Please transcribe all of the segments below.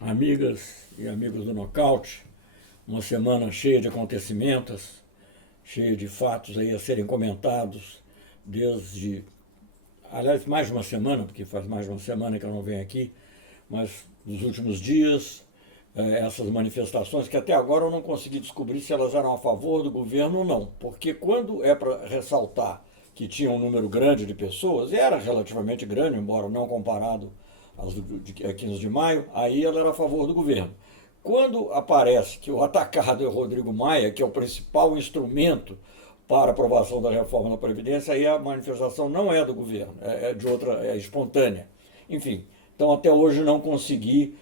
amigas e amigos do Nocaute, uma semana cheia de acontecimentos, cheia de fatos aí a serem comentados desde, aliás, mais de uma semana, porque faz mais de uma semana que eu não venho aqui, mas nos últimos dias, essas manifestações que até agora eu não consegui descobrir se elas eram a favor do governo ou não, porque quando é para ressaltar que tinha um número grande de pessoas, e era relativamente grande, embora não comparado às de 15 de maio, aí ela era a favor do governo. Quando aparece que o atacado é o Rodrigo Maia, que é o principal instrumento para a aprovação da reforma da Previdência, aí a manifestação não é do governo, é de outra, é espontânea. Enfim, então até hoje não consegui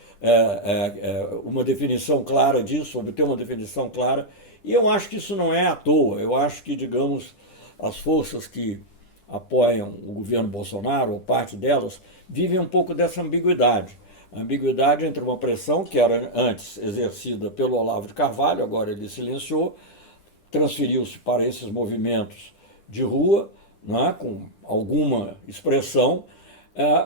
uma definição clara disso, obter uma definição clara, e eu acho que isso não é à toa. Eu acho que, digamos, as forças que apoiam o governo Bolsonaro, ou parte delas, vivem um pouco dessa ambiguidade. A ambiguidade entre uma pressão que era antes exercida pelo Olavo de Carvalho, agora ele silenciou, transferiu-se para esses movimentos de rua, né, com alguma expressão,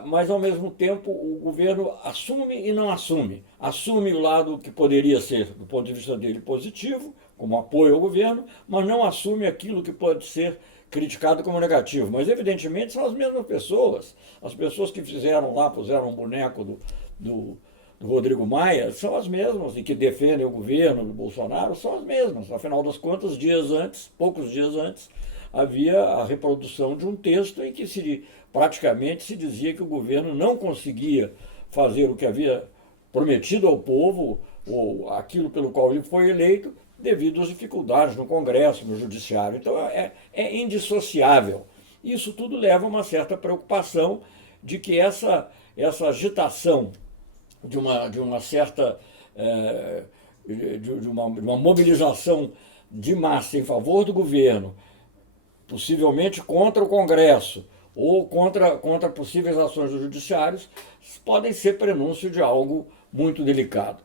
mas ao mesmo tempo o governo assume e não assume. Assume o lado que poderia ser, do ponto de vista dele, positivo, como apoio ao governo, mas não assume aquilo que pode ser criticado como negativo. Mas evidentemente são as mesmas pessoas. As pessoas que fizeram lá, puseram um boneco do Rodrigo Maia, são as mesmas, e que defendem o governo do Bolsonaro, são as mesmas. Afinal das contas, poucos dias antes, havia a reprodução de um texto em que praticamente se dizia que o governo não conseguia fazer o que havia prometido ao povo, ou aquilo pelo qual ele foi eleito, devido às dificuldades no Congresso, no Judiciário. Então é indissociável. Isso tudo leva a uma certa preocupação de que essa agitação de uma certa de uma mobilização de massa em favor do governo, possivelmente contra o Congresso ou contra possíveis ações dos judiciários, podem ser prenúncio de algo muito delicado.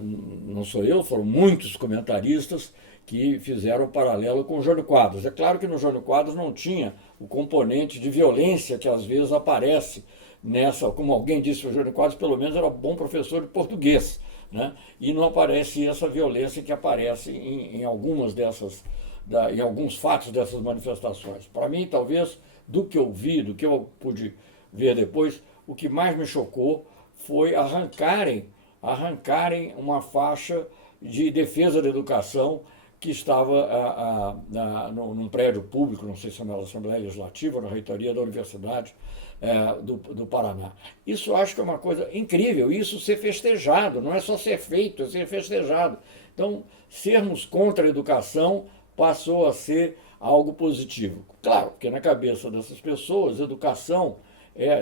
Não sou eu, foram muitos comentaristas que fizeram paralelo com o Jânio Quadros. É claro que no Jânio Quadros não tinha o componente de violência que às vezes aparece nessa, como alguém disse, o Jânio Quadros pelo menos era bom professor de português, né? E não aparece essa violência que aparece em algumas dessas, em alguns fatos dessas manifestações. Para mim, talvez, do que eu vi, do que eu pude ver depois, o que mais me chocou foi arrancarem uma faixa de defesa da educação que estava num prédio público, não sei se é na Assembleia Legislativa, na reitoria da Universidade do Paraná. Isso acho que é uma coisa incrível, isso ser festejado, não é só ser feito, é ser festejado. Então, sermos contra a educação passou a ser algo positivo. Claro, porque na cabeça dessas pessoas, educação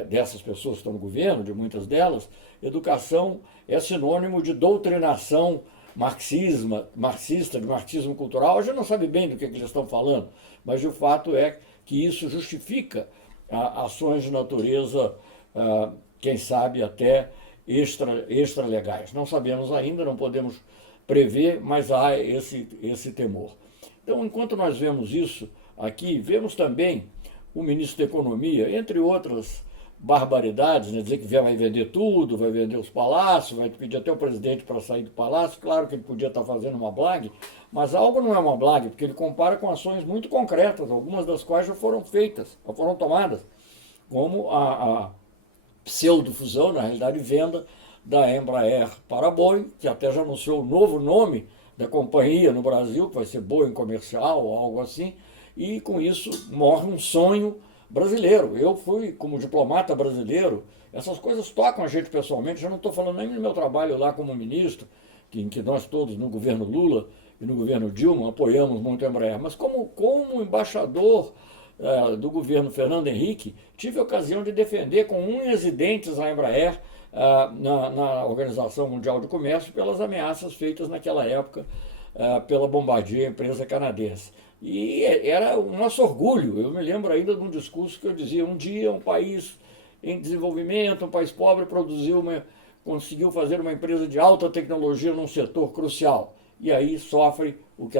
dessas pessoas que estão no governo, de muitas delas, educação é sinônimo de doutrinação marxista, de marxismo cultural. A gente não sabe bem do que eles estão falando, mas o fato é que isso justifica ações de natureza, quem sabe até extralegais. Não sabemos ainda, não podemos prever, mas há esse temor. Então, enquanto nós vemos isso aqui, vemos também o ministro da Economia, entre outras barbaridades, né, dizer que vai vender tudo, vai vender os palácios, vai pedir até o presidente para sair do palácio. Claro que ele podia estar fazendo uma blague, mas algo não é uma blague, porque ele compara com ações muito concretas, algumas das quais já foram feitas, já foram tomadas, como a pseudo-fusão, na realidade venda, da Embraer para a Boeing, que até já anunciou o novo nome da companhia no Brasil, que vai ser Boeing Comercial ou algo assim, e com isso morre um sonho brasileiro. Eu fui, como diplomata brasileiro, essas coisas tocam a gente pessoalmente, já não estou falando nem do meu trabalho lá como ministro, em que nós todos, no governo Lula e no governo Dilma, apoiamos muito a Embraer, mas como embaixador do governo Fernando Henrique, tive a ocasião de defender com unhas e dentes a Embraer na Organização Mundial do Comércio pelas ameaças feitas naquela época pela Bombardier, empresa canadense. E era um nosso orgulho. Eu me lembro ainda de um discurso que eu dizia: um dia um país em desenvolvimento, um país pobre, conseguiu fazer uma empresa de alta tecnologia num setor crucial. E aí sofre o que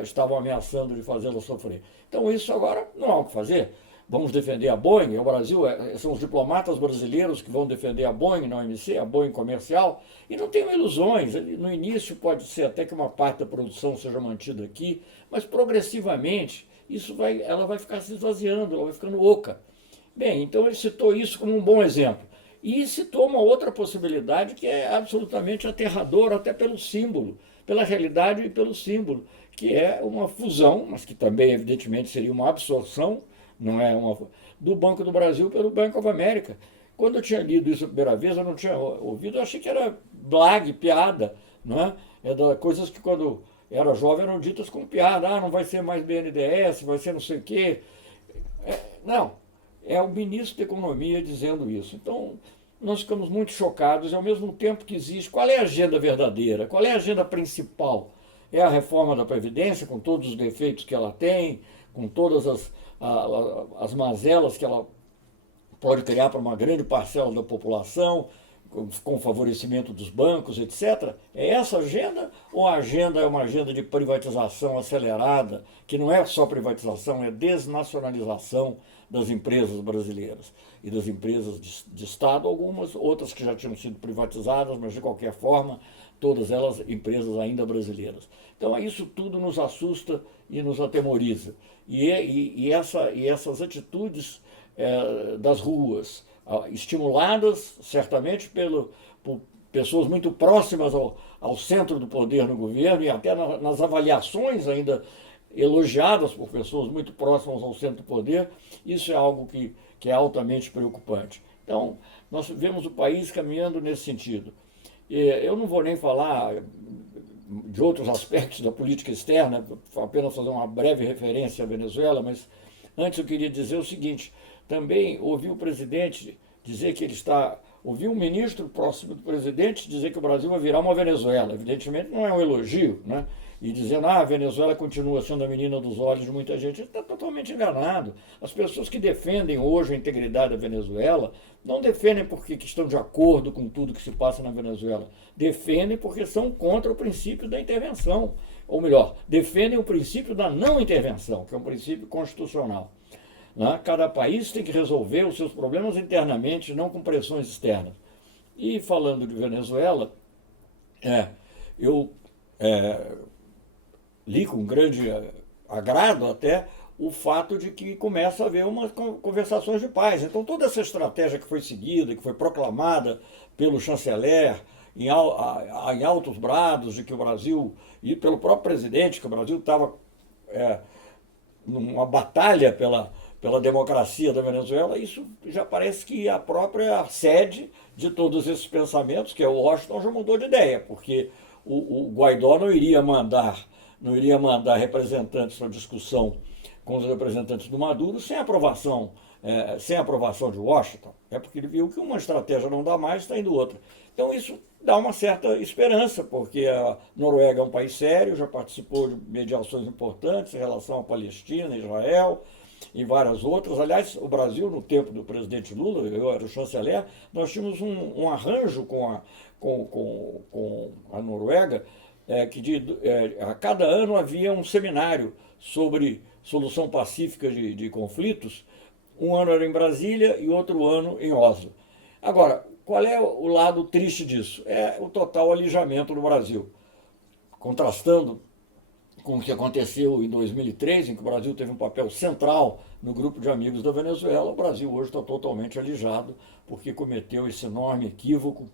estavam ameaçando de fazê-la sofrer. Então isso agora não há o que fazer. vamos defender a Boeing, o Brasil, são os diplomatas brasileiros que vão defender a Boeing na OMC, a Boeing comercial, e não tenham ilusões, no início pode ser até que uma parte da produção seja mantida aqui, mas progressivamente ela vai ficar se esvaziando, ela vai ficando oca. Bem, então ele citou isso como um bom exemplo. E citou uma outra possibilidade que é absolutamente aterradora, até pelo símbolo, pela realidade e pelo símbolo, que é uma fusão, mas que também evidentemente seria uma absorção, não é uma, do Banco do Brasil pelo Bank of America. Quando eu tinha lido isso a primeira vez, eu não tinha ouvido, eu achei que era blague, piada, não é? É da coisas que quando era jovem eram ditas como piada, não vai ser mais BNDES, vai ser não sei o quê. Não, é o ministro da Economia dizendo isso. Então, nós ficamos muito chocados, e ao mesmo tempo que existe, qual é a agenda verdadeira? Qual é a agenda principal? É a reforma da Previdência, com todos os defeitos que ela tem, com todas as mazelas que ela pode criar para uma grande parcela da população, com favorecimento dos bancos, etc. É essa agenda ou a agenda é uma agenda de privatização acelerada, que não é só privatização, é desnacionalização das empresas brasileiras e das empresas de Estado, algumas outras que já tinham sido privatizadas, mas de qualquer forma, todas elas empresas ainda brasileiras. Então isso tudo nos assusta e nos atemoriza. E essas atitudes das ruas, estimuladas certamente por pessoas muito próximas ao centro do poder no governo e até nas avaliações ainda elogiadas por pessoas muito próximas ao centro do poder, isso é algo que é altamente preocupante. Então, nós vemos o país caminhando nesse sentido. Eu não vou nem falar de outros aspectos da política externa, apenas fazer uma breve referência à Venezuela, mas antes eu queria dizer o seguinte: também ouvi o presidente dizer que ouvi um ministro próximo do presidente dizer que o Brasil vai virar uma Venezuela. Evidentemente não é um elogio, né? E dizendo, a Venezuela continua sendo a menina dos olhos de muita gente. Ele está totalmente enganado. As pessoas que defendem hoje a integridade da Venezuela não defendem porque estão de acordo com tudo que se passa na Venezuela. Defendem porque são contra o princípio da intervenção. Ou melhor, defendem o princípio da não intervenção, que é um princípio constitucional. Cada país tem que resolver os seus problemas internamente, não com pressões externas. E falando de Venezuela, eu li com grande agrado até o fato de que começa a haver umas conversações de paz. Então toda essa estratégia que foi seguida, que foi proclamada pelo chanceler em altos brados de que o Brasil, e pelo próprio presidente, que o Brasil estava numa batalha pela democracia da Venezuela, isso já parece que a própria sede de todos esses pensamentos, que é o Washington, já mudou de ideia, porque o Guaidó não iria mandar representantes para discussão com os representantes do Maduro sem aprovação de Washington. É porque ele viu que uma estratégia não dá mais, está indo outra. Então isso dá uma certa esperança, porque a Noruega é um país sério, já participou de mediações importantes em relação à Palestina, Israel e várias outras. Aliás, o Brasil, no tempo do presidente Lula, eu era o chanceler, nós tínhamos um arranjo com a Noruega, a cada ano havia um seminário sobre solução pacífica de conflitos. Um ano era em Brasília e outro ano em Oslo. Agora, qual é o lado triste disso? É o total alijamento no Brasil. Contrastando com o que aconteceu em 2003, em que o Brasil teve um papel central no grupo de amigos da Venezuela, o Brasil hoje está totalmente alijado porque cometeu esse enorme equívoco,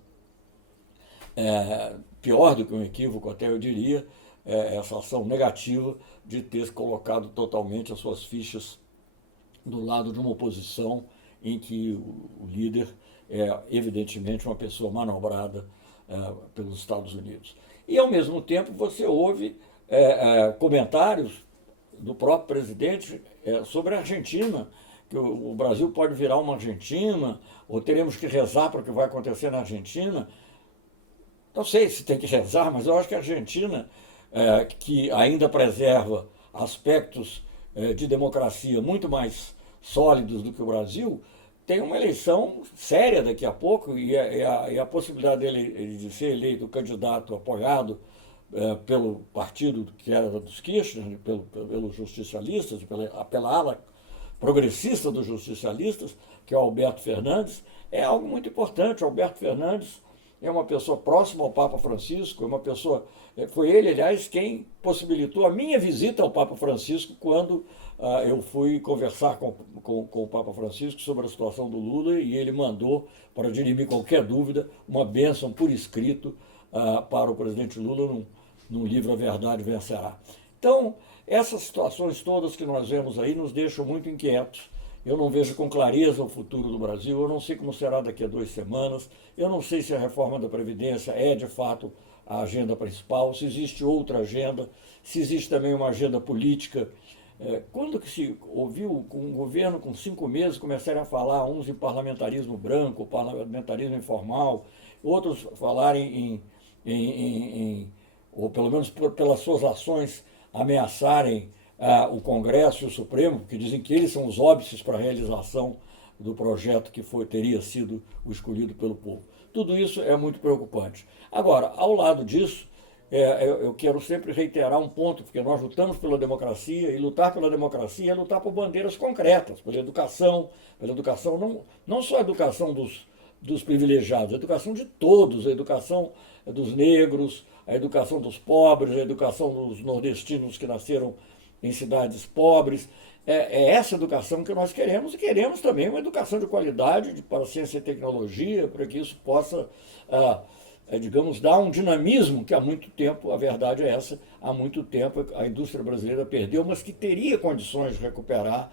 pior do que um equívoco até eu diria, essa ação negativa de ter colocado totalmente as suas fichas do lado de uma oposição em que o líder é evidentemente uma pessoa manobrada pelos Estados Unidos. E ao mesmo tempo você ouve comentários do próprio presidente sobre a Argentina, que o Brasil pode virar uma Argentina, ou teremos que rezar para o que vai acontecer na Argentina. Não sei se tem que rezar, mas eu acho que a Argentina, que ainda preserva aspectos de democracia muito mais sólidos do que o Brasil, tem uma eleição séria daqui a pouco, e a possibilidade dele de ser eleito candidato apoiado pelo partido que era dos Kirchner, pelos justicialistas, pela ala progressista dos justicialistas, que é o Alberto Fernandes, é algo muito importante. O Alberto Fernandes é uma pessoa próxima ao Papa Francisco, é uma pessoa, foi ele, aliás, quem possibilitou a minha visita ao Papa Francisco quando eu fui conversar com o Papa Francisco sobre a situação do Lula, e ele mandou, para dirimir qualquer dúvida, uma bênção por escrito para o presidente Lula num livro A Verdade Vencerá. Então, essas situações todas que nós vemos aí nos deixam muito inquietos. Eu não vejo com clareza o futuro do Brasil, eu não sei como será daqui a 2 semanas, eu não sei se a reforma da Previdência é de fato a agenda principal, se existe outra agenda, se existe também uma agenda política. Quando que se ouviu um governo com 5 meses começarem a falar, uns em parlamentarismo branco, parlamentarismo informal, outros falarem ou pelo menos pelas suas ações, ameaçarem o Congresso e o Supremo, porque dizem que eles são os óbices para a realização do projeto que teria sido o escolhido pelo povo. Tudo isso é muito preocupante. Agora, ao lado disso, eu quero sempre reiterar um ponto, porque nós lutamos pela democracia, e lutar pela democracia é lutar por bandeiras concretas, pela educação não só a educação dos privilegiados, a educação de todos, a educação dos negros, a educação dos pobres, a educação dos nordestinos que nasceram em cidades pobres. É essa educação que nós queremos, e queremos também uma educação de qualidade para a ciência e tecnologia, para que isso possa, digamos, dar um dinamismo que há muito tempo, a verdade é essa, há muito tempo a indústria brasileira perdeu, mas que teria condições de recuperar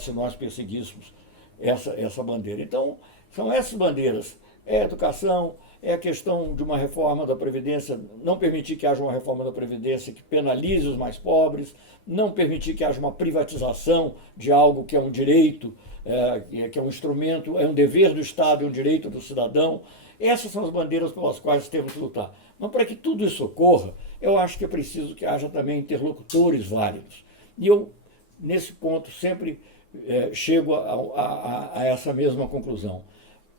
se nós perseguíssemos essa bandeira. Então, são essas bandeiras, é a educação, é a questão de uma reforma da Previdência, não permitir que haja uma reforma da Previdência que penalize os mais pobres, não permitir que haja uma privatização de algo que é um direito, que é um instrumento, é um dever do Estado e um direito do cidadão. Essas são as bandeiras pelas quais temos que lutar. Mas para que tudo isso ocorra, eu acho que é preciso que haja também interlocutores válidos. E eu, nesse ponto, sempre chego a essa mesma conclusão.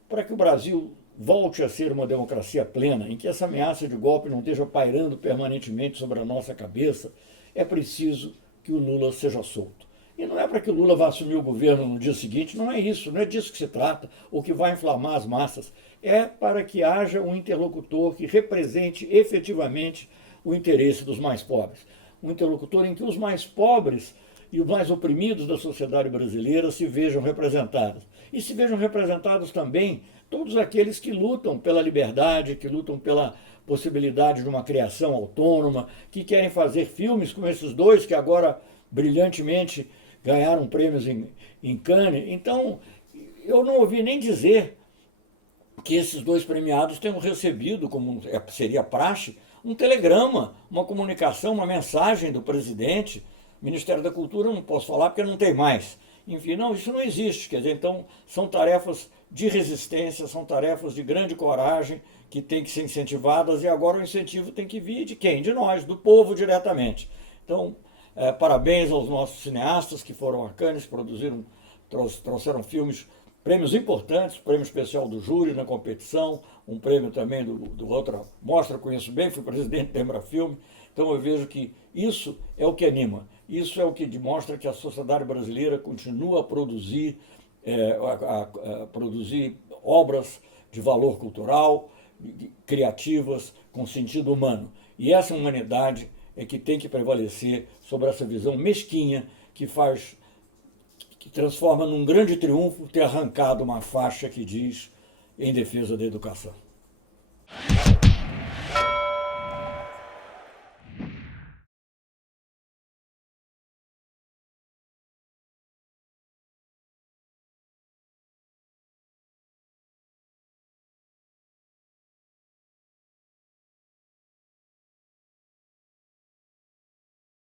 Para que o Brasil volte a ser uma democracia plena, em que essa ameaça de golpe não esteja pairando permanentemente sobre a nossa cabeça, é preciso que o Lula seja solto. E não é para que o Lula vá assumir o governo no dia seguinte, não é isso, não é disso que se trata, ou que vai inflamar as massas. É para que haja um interlocutor que represente efetivamente o interesse dos mais pobres. Um interlocutor em que os mais pobres e os mais oprimidos da sociedade brasileira se vejam representados. E se vejam representados também todos aqueles que lutam pela liberdade, que lutam pela possibilidade de uma criação autônoma, que querem fazer filmes como esses dois que agora brilhantemente ganharam prêmios em Cannes. Então, eu não ouvi nem dizer que esses 2 premiados tenham recebido, como seria praxe, um telegrama, uma comunicação, uma mensagem do presidente. Ministério da Cultura não posso falar porque não tem mais. Enfim, não, isso não existe. Quer dizer, então, são tarefas de resistência, são tarefas de grande coragem que têm que ser incentivadas, e agora o incentivo tem que vir de quem? De nós, do povo diretamente. Então, parabéns aos nossos cineastas que foram a Cannes, trouxeram filmes, prêmios importantes, prêmio especial do júri na competição, um prêmio também do outra mostra, conheço bem, fui presidente da Embrafilme. Então eu vejo que isso é o que anima, isso é o que demonstra que a sociedade brasileira continua a produzir obras de valor cultural, criativas, com sentido humano. E essa humanidade é que tem que prevalecer sobre essa visão mesquinha que transforma num grande triunfo ter arrancado uma faixa que diz em defesa da educação.